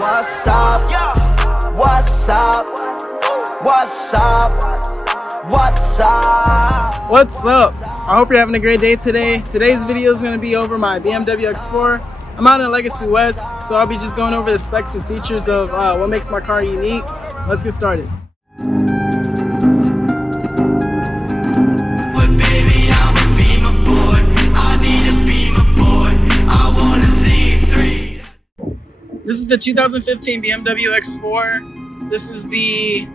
What's up? What's up? What's up? What's up? What's up? I hope you're having a great day today. Today's video is going to be over my BMW X4. I'm out in Legacy West, so I'll be just going over the specs and features of what makes my car unique. Let's get started. This is the 2015 BMW X4. This is the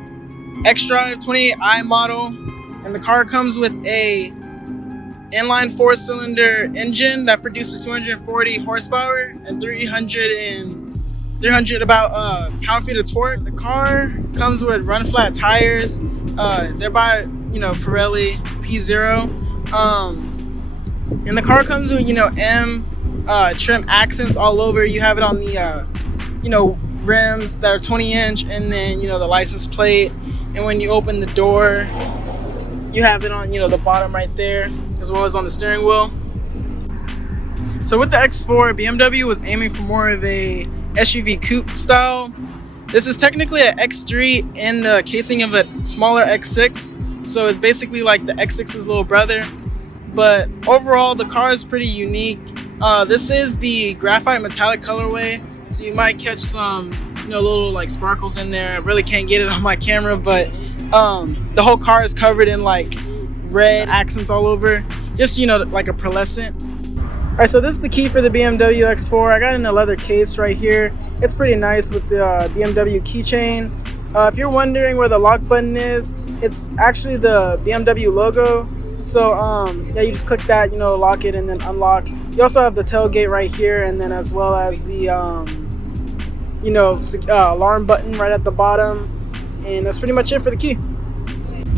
xDrive 28i model, and the car comes with a inline 4-cylinder engine that produces 240 horsepower and 300 about pound-feet of torque. The car comes with run-flat tires. They're by Pirelli P0, and the car comes with M trim accents all over. You have it on the rims that are 20-inch, and then the license plate. And when you open the door, you have it on the bottom right there, as well as on the steering wheel. So with the X4, BMW was aiming for more of a SUV coupe style. This is technically an X3 in the casing of a smaller X6, so it's basically like the X6's little brother. But overall, the car is pretty unique. This is the graphite metallic colorway, so you might catch some little like sparkles in there. I really can't get it on my camera, but the whole car is covered in like red accents all over, just like a pearlescent. All right, so this is the key for the BMW X4. I got it in a leather case right here. It's pretty nice with the BMW keychain. If you're wondering where the lock button is, it's actually the BMW logo. So yeah, you just click that, lock it and then unlock. You also have the tailgate right here, and then as well as the alarm button right at the bottom. And that's pretty much it for the key.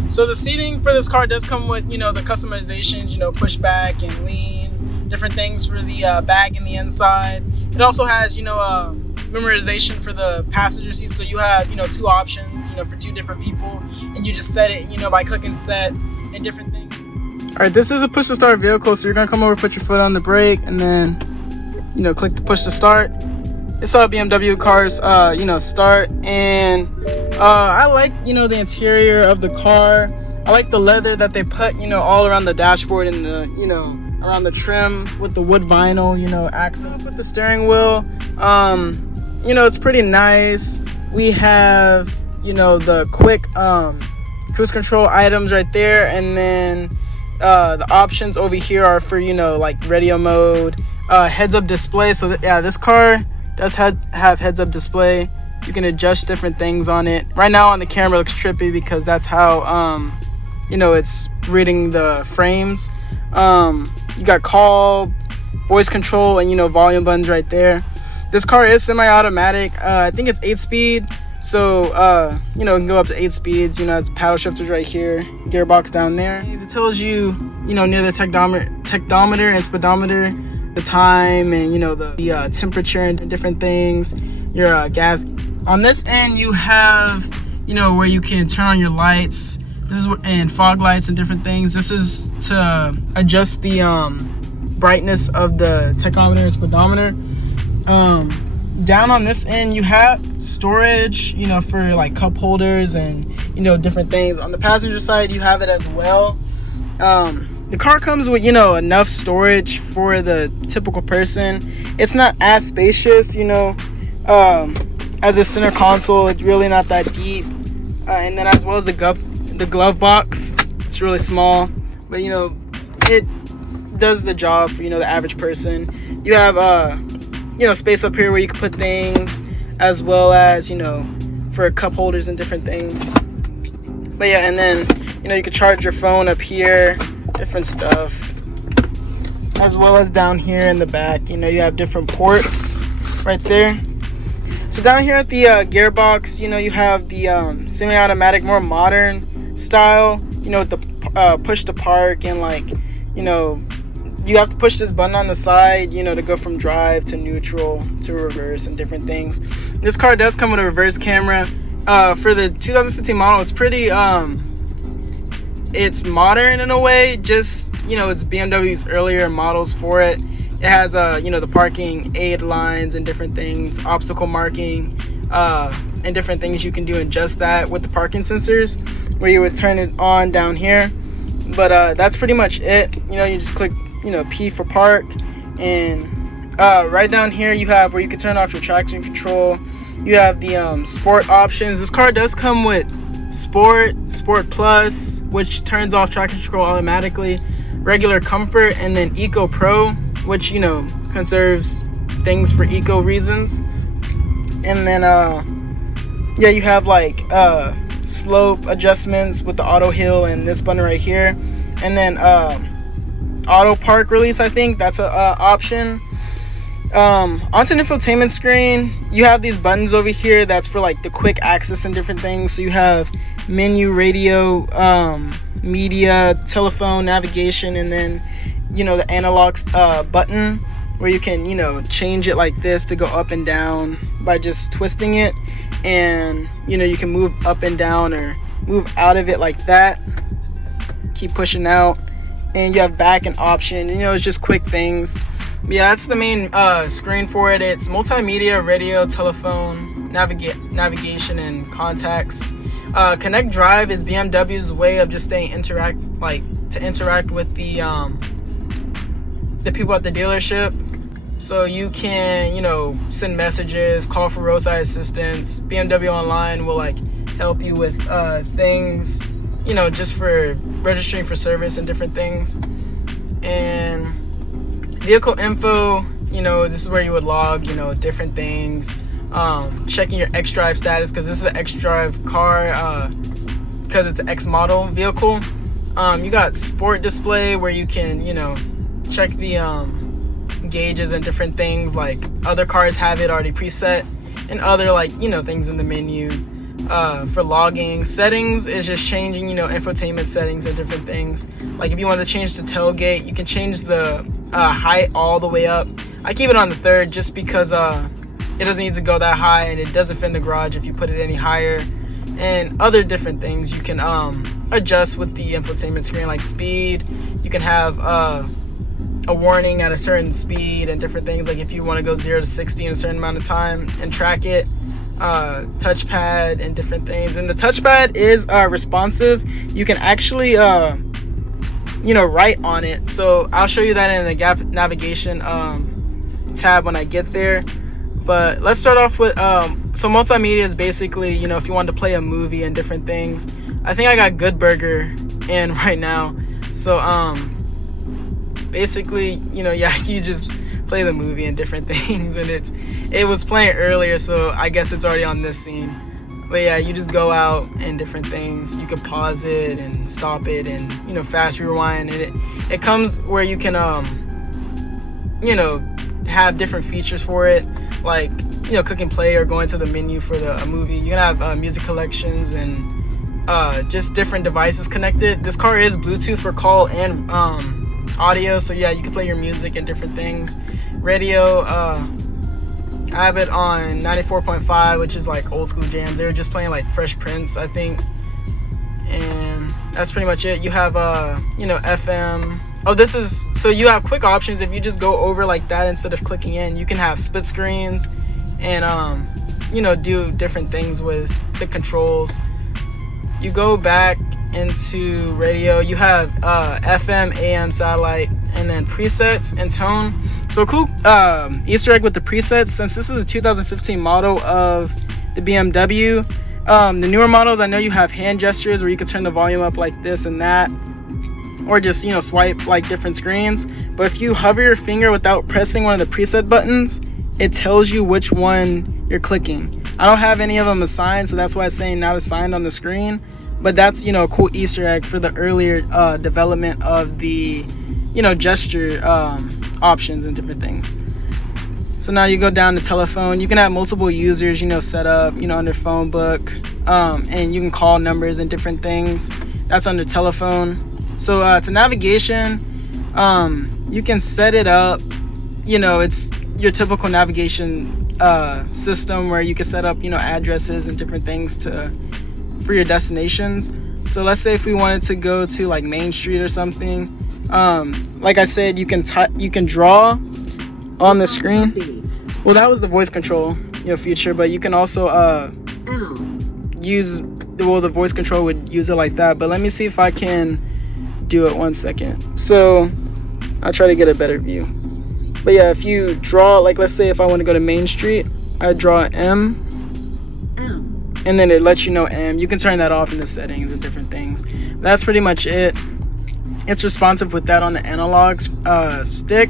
So the seating for this car does come with the customizations, push back and lean, different things for the bag in the inside. It also has memorization for the passenger seat, so you have two options for two different people, and you just set it by clicking set and different things. All right, this is a push to start vehicle, so you're gonna come over, put your foot on the brake, and then click the push to start. It's how BMW cars start. And I like the interior of the car. I like the leather that they put all around the dashboard and the around the trim with the wood vinyl accents. With the steering wheel, it's pretty nice. We have the quick cruise control items right there, and then the options over here are for like radio mode, heads up display. So yeah, this car does have heads up display. You can adjust different things on it. Right now on the camera it looks trippy because that's how it's reading the frames. You got call, voice control, and volume buttons right there. This car is semi-automatic. I think it's 8-speed, so it can go up to 8 speeds. It's paddle shifters right here, gearbox down there. It tells you near the tachometer and speedometer, the time, and the temperature and different things. Your gas. On this end you have where you can turn on your lights. This is and fog lights and different things. This is to adjust the brightness of the tachometer and speedometer. Down on this end you have storage for like cup holders and different things. On the passenger side you have it as well. The car comes with enough storage for the typical person. It's not as spacious as a center console. It's really not that deep, and then as well as the glove box, it's really small, but it does the job for the average person. You have space up here where you can put things, as well as for cup holders and different things. But yeah, and then you can charge your phone up here, different stuff, as well as down here in the back you have different ports right there. So down here at the gearbox, you have the semi-automatic, more modern style, with the push to park, and you have to push this button on the side, to go from drive to neutral to reverse and different things. This car does come with a reverse camera. For the 2015 model, it's pretty it's modern in a way, just it's BMW's earlier models for it. It has the parking aid lines and different things, obstacle marking, and different things you can do in just that with the parking sensors, where you would turn it on down here. But that's pretty much it. You just click P for park, and right down here you have where you can turn off your traction control. You have the sport options. This car does come with sport plus, which turns off traction control automatically, regular comfort, and then eco pro, which conserves things for eco reasons. And then you have like slope adjustments with the auto hill and this button right here, and then auto park release. I think that's a option. Onto an infotainment screen, you have these buttons over here that's for like the quick access and different things. So you have menu, radio, media, telephone, navigation, and then the analog button where you can change it like this to go up and down by just twisting it, and you can move up and down or move out of it like that. Keep pushing out, and you have back and option, and it's just quick things. Yeah, that's the main screen for it. It's multimedia, radio, telephone, navigation, and contacts. Connect Drive is BMW's way of just staying interact with the people at the dealership. So you can send messages, call for roadside assistance. BMW Online will help you with things, just for registering for service and different things. And vehicle info, this is where you would log, different things. Checking your X-Drive status, because this is an X-Drive car, because it's an X model vehicle. You got sport display, where you can, check the gauges and different things, like other cars have it already preset, and other things in the menu. For logging, settings is just changing, infotainment settings and different things. Like if you want to change the tailgate, you can change the height all the way up. I keep it on the third just because it doesn't need to go that high, and it doesn't fit in the garage if you put it any higher. And other different things you can adjust with the infotainment screen, like speed. You can have a warning at a certain speed and different things, like if you want to go 0 to 60 in a certain amount of time and track it. Touchpad and different things, and the touchpad is responsive. You can actually write on it, so I'll show you that in the navigation tab when I get there. But let's start off with so multimedia is basically if you want to play a movie and different things. I think I got Good Burger in right now, so basically you just play the movie and different things, and it was playing earlier, so I guess it's already on this scene. But yeah, you just go out and different things. You can pause it and stop it, and fast rewind, and it comes where you can have different features for it, like click and play or go into the menu for the movie. You can have music collections and just different devices connected. This car is Bluetooth for call and audio, so yeah, you can play your music and different things. Radio, I have it on 94.5, which is like old school jams. They were just playing like Fresh Prince, I think, and that's pretty much it. You have FM. So you have quick options. If you just go over like that instead of clicking in, you can have split screens and do different things with the controls. You go back into radio, you have FM, AM, satellite, and then presets and tone. So cool Easter egg with the presets, since this is a 2015 model of the BMW. The newer models, I know you have hand gestures where you can turn the volume up like this and that, or just swipe like different screens. But if you hover your finger without pressing one of the preset buttons, it tells you which one you're clicking. I don't have any of them assigned, so that's why it's saying not assigned on the screen. But that's a cool Easter egg for the earlier development of the gesture options and different things. So now you go down to telephone. You can have multiple users set up under phone book, and you can call numbers and different things. That's under telephone. So to navigation, you can set it up. It's your typical navigation system where you can set up addresses and different things for your destinations. So let's say if we wanted to go to like Main Street or something, like I said, you can draw on the screen. Well, that was the voice control, feature, but you can also use the voice control would use it like that. But let me see if I can do it 1 second. So I'll try to get a better view. But yeah, if you draw, like let's say if I want to go to Main Street, I draw M, and then it lets you know M. You can turn that off in the settings and different things. That's pretty much it. It's responsive with that on the analog stick.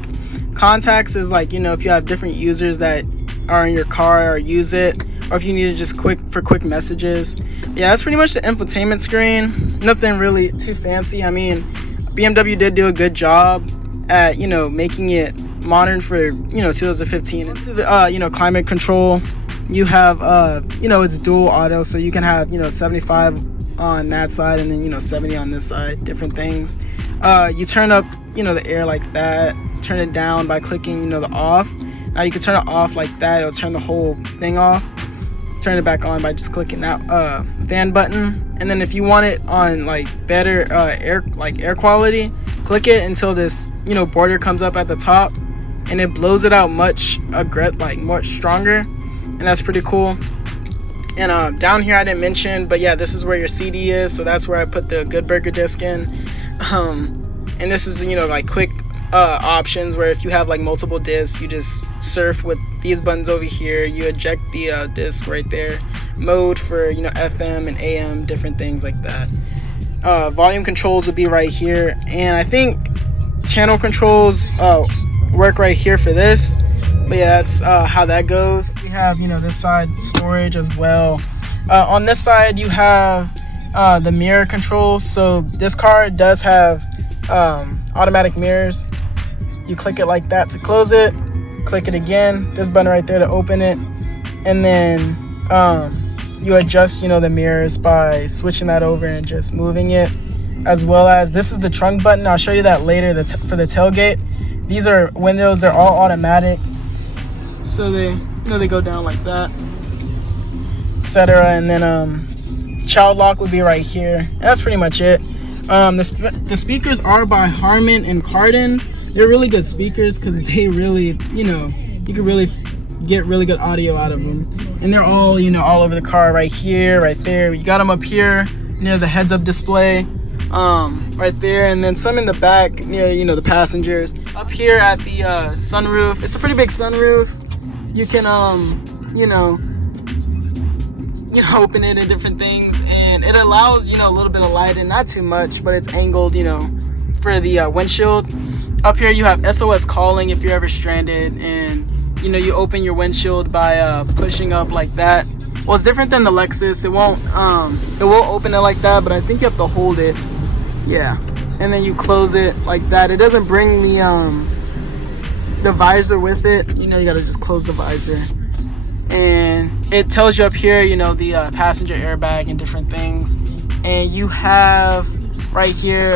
Contacts is like, if you have different users that are in your car or use it, or if you need to just quick messages. Yeah, that's pretty much the infotainment screen. Nothing really too fancy. I mean, BMW did do a good job at, making it modern for, 2015. Into the, climate control, you have, it's dual auto, so you can have, 75 on that side and then, 70 on this side, different things. You turn up, the air like that, turn it down by clicking, the off. Now you can turn it off like that, it'll turn the whole thing off. Turn it back on by just clicking that fan button. And then if you want it on like better air quality, click it until this, border comes up at the top, and it blows it out much stronger, and that's pretty cool. And down here I didn't mention, but yeah, this is where your CD is, so that's where I put the Good Burger disc in. And this is, quick options where if you have like multiple discs, you just surf with these buttons over here. You eject the disc right there. Mode for, FM and AM, different things like that. Volume controls would be right here, and I think channel controls work right here for this. But yeah, that's how that goes. We have, this side storage as well. On this side you have the mirror controls. So this car does have automatic mirrors. You click it like that to close it, click it again, this button right there to open it, and then you adjust the mirrors by switching that over and just moving it, as well as this is the trunk button. I'll show you that later. For the tailgate, these are windows, they're all automatic, so they go down like that, etc. And then child lock would be right here, and that's pretty much it. The speakers are by Harman and Kardon. They're really good speakers because they really, you can really get really good audio out of them. And they're all, all over the car, right here, right there. You got them up here near the heads-up display, right there, and then some in the back near, the passengers. Up here at the sunroof, it's a pretty big sunroof. You can, open it and different things, and it allows, a little bit of light in, not too much, but it's angled, for the windshield. Up here you have SOS calling if you're ever stranded, and you open your windshield by pushing up like that. Well, it's different than the Lexus. It will open it like that, but I think you have to hold it. Yeah, and then you close it like that. It doesn't bring the visor with it. You gotta just close the visor, and it tells you up here, the passenger airbag and different things. And you have right here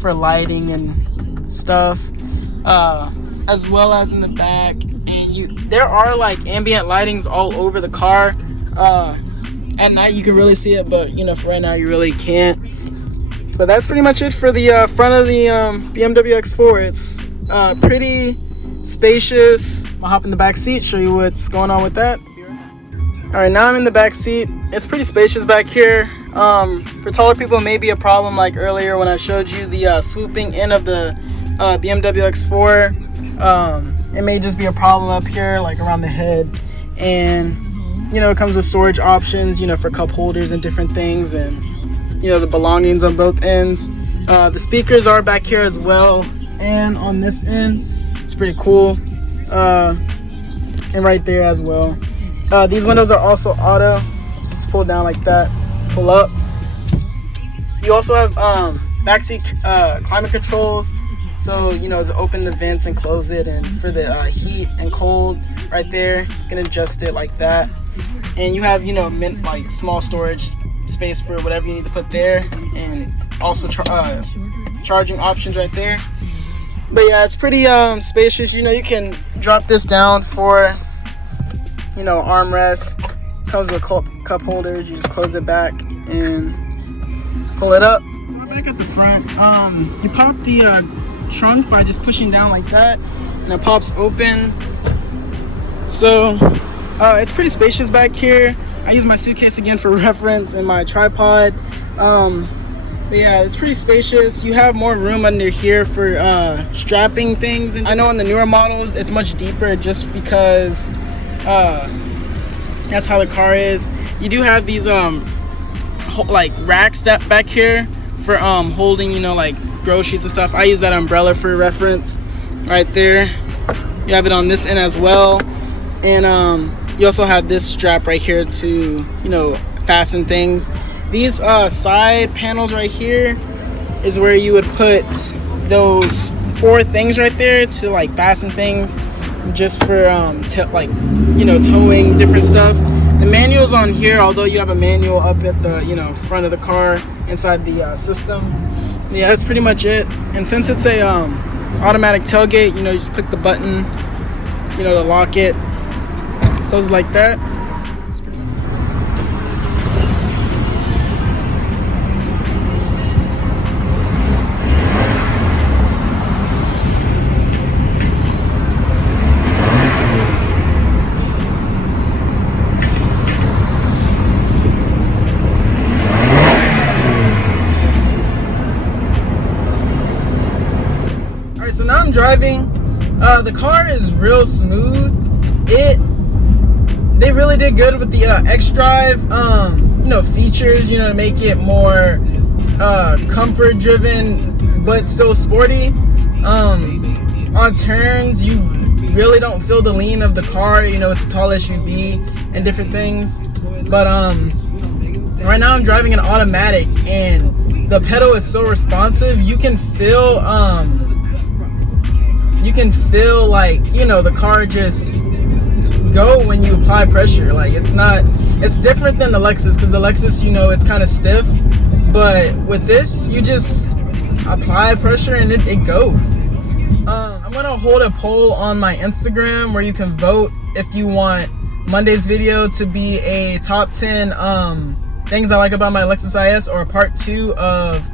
for lighting and stuff, as well as in the back. And there are like ambient lightings all over the car. At night you can really see it, but for right now you really can't. So that's pretty much it for the front of the BMW X4. It's pretty spacious. I'll hop in the back seat, show you what's going on with that. Alright, now I'm in the back seat. It's pretty spacious back here. For taller people it may be a problem, like earlier when I showed you the swooping in of the BMW X4. It may just be a problem up here, like around the head. And it comes with storage options, for cup holders and different things, and the belongings on both ends. The speakers are back here as well, and on this end. It's pretty cool. And right there as well. These windows are also auto, so just pull down like that, pull up. You also have backseat climate controls, so to open the vents and close it, and for the heat and cold right there, you can adjust it like that. And you have like small storage space for whatever you need to put there, and also charging options right there. But yeah, it's pretty spacious. You can drop this down for armrest. Comes with cup holders. You just close it back and pull it up. So back at the front, you pop the trunk by just pushing down like that, and it pops open. So it's pretty spacious back here. I use my suitcase again for reference and my tripod. But yeah, it's pretty spacious. You have more room under here for strapping things. And I know in the newer models it's much deeper just because that's how the car is. You do have these like racks that back here for holding, you know, like groceries and stuff. I use that umbrella for reference right there. You have it on this end as well. And you also have this strap right here to, you know, fasten things. These side panels right here is where you would put those 4 things right there to like fasten things, just for like, you know, towing different stuff. The manual's on here, although you have a manual up at the, you know, front of the car inside the system. Yeah, that's pretty much it. And since it's a automatic tailgate, you know, you just click the button, you know, to lock it. Goes like that. Alright, so now I'm driving. The car is real smooth. They really did good with the X-Drive, you know, features, you know, to make it more comfort driven but still sporty. On turns, you really don't feel the lean of the car. You know, it's a tall SUV and different things. But right now I'm driving an automatic and the pedal is so responsive. You can feel like, you know, the car just go when you apply pressure. Like, it's different than the Lexus, because the Lexus, you know, it's kind of stiff, but with this you just apply pressure and it goes. I'm gonna hold a poll on my Instagram where you can vote if you want Monday's video to be a top 10 things I like about my Lexus IS, or part 2 of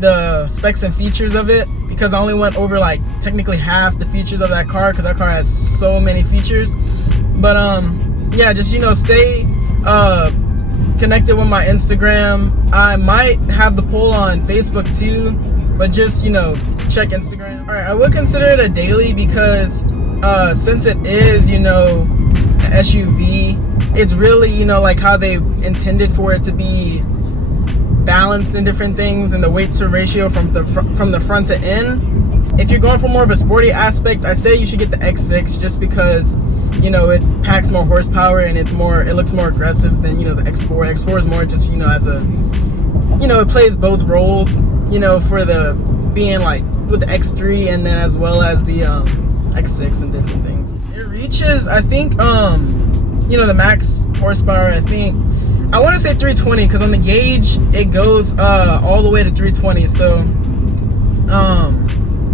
the specs and features of it, because I only went over like technically half the features of that car, because that car has so many features. But yeah, just, you know, stay connected with my Instagram. I might have the poll on Facebook too, but just, you know, check Instagram. All right, I would consider it a daily because since it is, you know, an SUV, it's really, you know, like how they intended for it to be balanced in different things, and the weight to ratio from the front to end. If you're going for more of a sporty aspect, I say you should get the X6, just because, you know, it packs more horsepower and it looks more aggressive than, you know, the X4. X4 is more just, you know, as a, you know, it plays both roles, you know, for the being like with the X3 and then as well as the X6 and different things. It reaches, I think, you know, the max horsepower, I want to say 320, because on the gauge it goes all the way to 320. So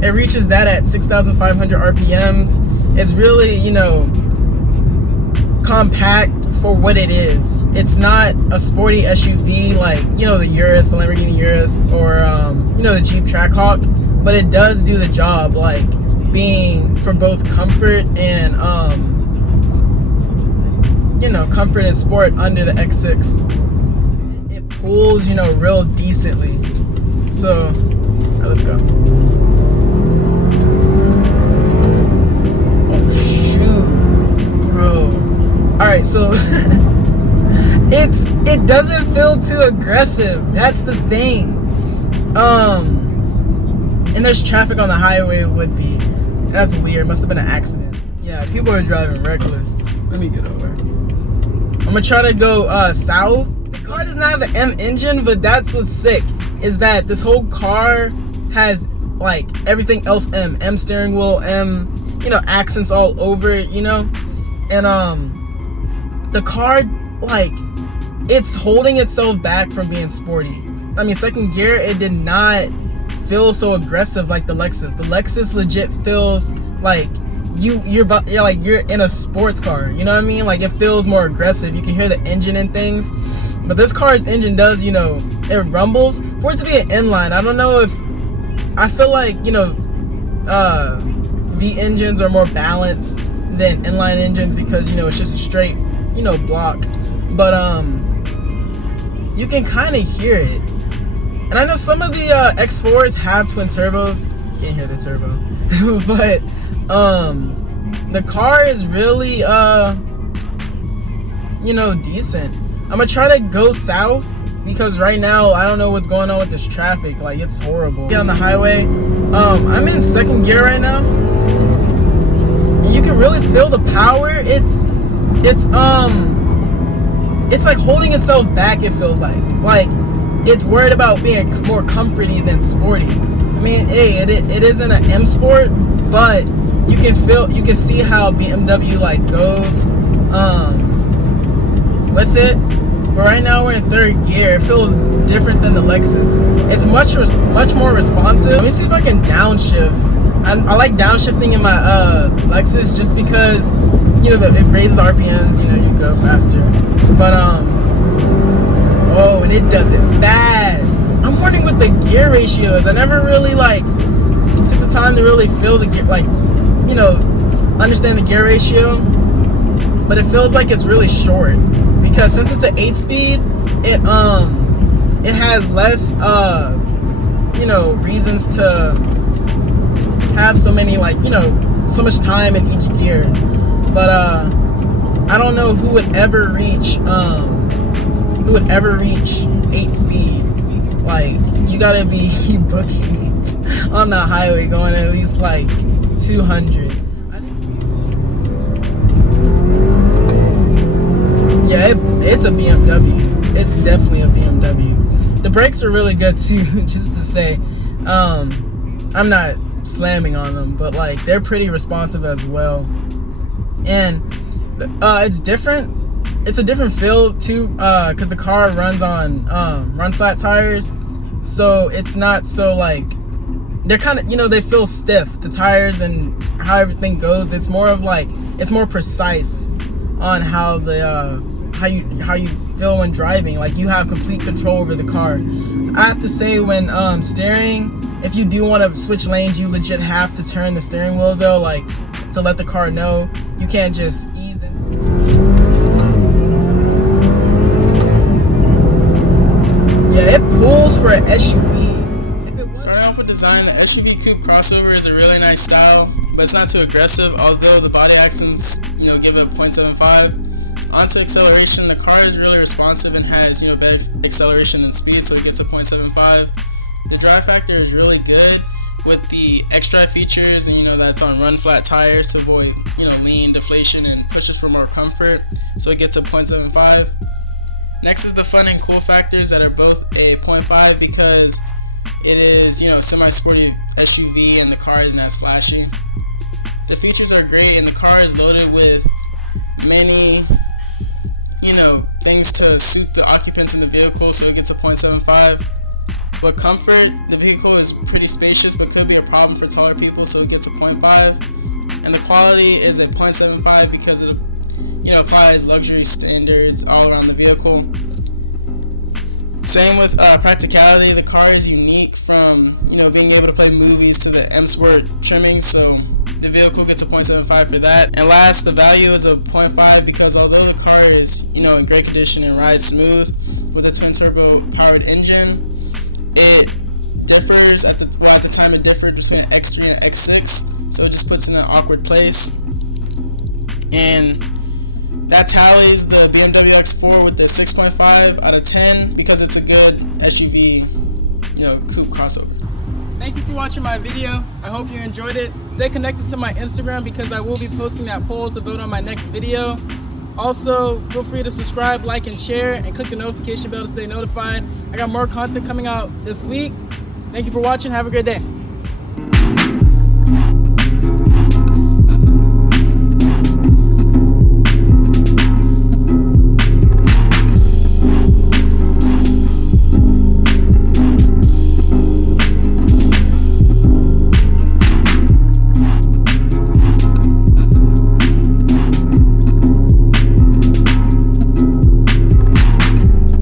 it reaches that at 6,500 RPMs. It's really, you know, compact for what it is. It's not a sporty SUV like, you know, the Urus, the Lamborghini Urus, or you know, the Jeep Trackhawk, but it does do the job, like being for both comfort and you know, comfort and sport under the X6. It pulls, you know, real decently. So, all right, let's go. Oh shoot, bro. All right, so it doesn't feel too aggressive. That's the thing. And there's traffic on the highway. It would be. That's weird. Must have been an accident. Yeah, people are driving reckless. Let me get over. I'm gonna try to go south. The car does not have an M engine, but that's what's sick, is that this whole car has like everything else M steering wheel, M, you know, accents all over it, you know. And the car, like, it's holding itself back from being sporty. I mean, second gear, it did not feel so aggressive like the Lexus. The Lexus legit feels like you're in a sports car, you know what I mean? Like, it feels more aggressive. You can hear the engine and things, but this car's engine does, you know, it rumbles. For it to be an inline, I don't know if, I feel like, you know, V engines are more balanced than inline engines because, you know, it's just a straight, you know, block. But you can kind of hear it. And I know some of the X4s have twin turbos. Can't hear the turbo. But the car is really you know, decent. I'm gonna try to go south because right now I don't know what's going on with this traffic. Like, it's horrible. Get on the highway. I'm in second gear right now. You can really feel the power. It's like holding itself back, it feels like it's worried about being more comforty than sporty. I mean, hey, it isn't an M Sport, but you can see how BMW like goes with it. But right now we're in third gear. It feels different than the Lexus. It's much more responsive. Let me see if I can downshift. I like downshifting in my Lexus just because, you know, it raises the RPMs, you know, you go faster. But oh, and it does it fast. I'm wondering what the gear ratio is. I never really like took the time to really feel the gear, like, you know, understand the gear ratio. But it feels like it's really short because since it's an 8-speed, it has less you know, reasons to have so many, like, you know, so much time in each gear. But I don't know who would ever reach 8-speed. Like, you gotta be booking on the highway going at least like 200. Yeah, it's a BMW. It's definitely a BMW. The brakes are really good too, just to say. I'm not slamming on them, but like, they're pretty responsive as well. And it's different. It's a different feel too, because the car runs on run flat tires, so it's not so like, they're kind of, you know, they feel stiff, the tires and how everything goes. It's more of like, it's more precise on how the how you feel when driving. Like, you have complete control over the car. I have to say, when steering, if you do want to switch lanes, you legit have to turn the steering wheel though, like, to let the car know. You can't just ease in. Yeah, it pulls for an SUV. Starting off with design, the SUV coupe crossover is a really nice style, but it's not too aggressive, although the body accents, you know, give it a 0.75. Onto acceleration, the car is really responsive and has, you know, better acceleration and speed, so it gets a 0.75. The drive factor is really good with the extra features, and, you know, that's on run flat tires to avoid, you know, lean, deflation, and pushes for more comfort, so it gets a 0.75. Next is the fun and cool factors that are both a 0.5 because it is, you know, a semi-sporty SUV and the car isn't as flashy. The features are great and the car is loaded with many, you know, things to suit the occupants in the vehicle, so it gets a 0.75. But comfort, the vehicle is pretty spacious but could be a problem for taller people, so it gets a 0.5. And the quality is a 0.75 because it, you know, applies luxury standards all around the vehicle. Same with practicality. The car is unique from, you know, being able to play movies to the M Sport trimming, so the vehicle gets a 0.75 for that. And last, the value is a 0.5 because although the car is, you know, in great condition and rides smooth with a twin turbo powered engine, it differs at the time it differed between an X3 and an X6, so it just puts it in an awkward place. And that tallies the BMW X4 with the 6.5 out of 10 because it's a good SUV, you know, coupe crossover. Thank you for watching my video. I hope you enjoyed it. Stay connected to my Instagram because I will be posting that poll to vote on my next video. Also, feel free to subscribe, like, and share, and click the notification bell to stay notified. I got more content coming out this week. Thank you for watching. Have a great day.